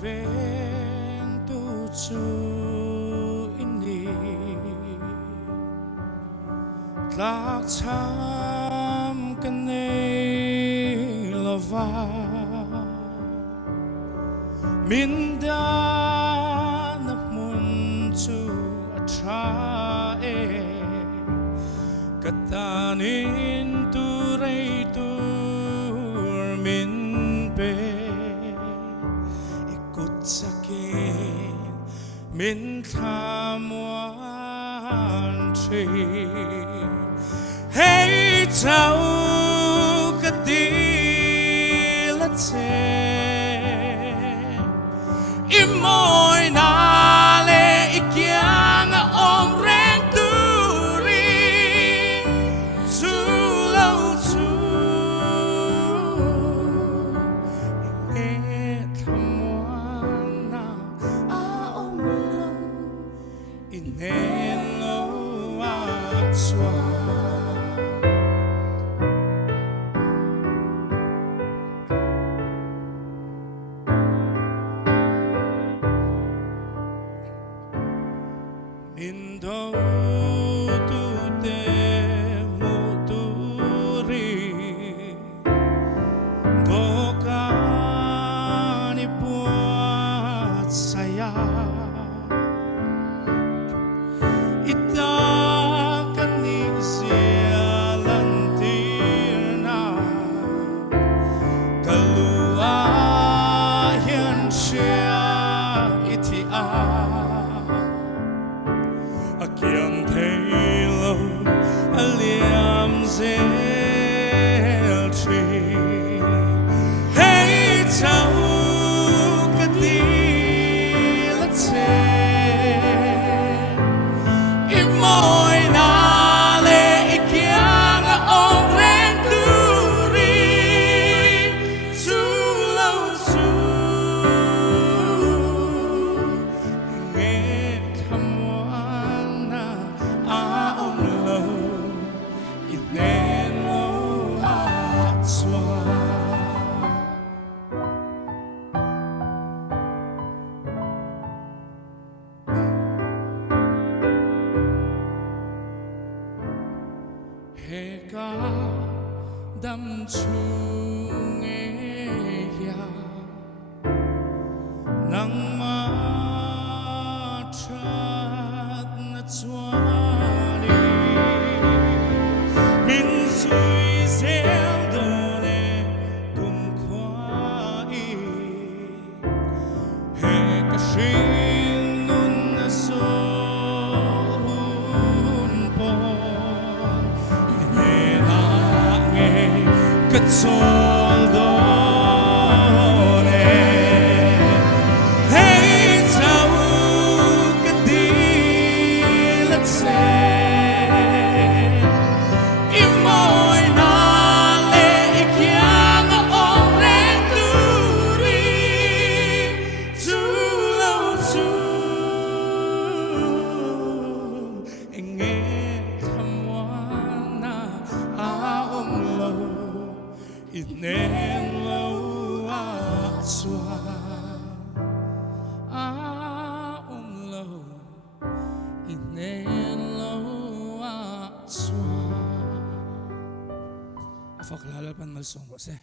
vento chu ini tlak cham kan nei lova min da na mun chu atra e katanin tu rei tur min pe ikut sakin min thamwan tri hey chau kadila che imoy na le ikyang om reng turi su lo su e thamwana a om lo inen lo a chwa Indo tu te muturi Dokani buat saya Itakan sialantirna Kaluayan siya itia Akyang thelo aliam zel tree hey chau kadila che imoy na le ikyang om reng turi su lo su nge khamwan Heka dam chung ya nang ma chat na chwani min sui zel done kum khwai heka shin nun na so Katsol done hey chau kadila che imoy na le ikyang om reng turi su lo su enge thamwana a om lo Inen lo a chwa a lo inen lo a chwa Afak lalapan malsong ko se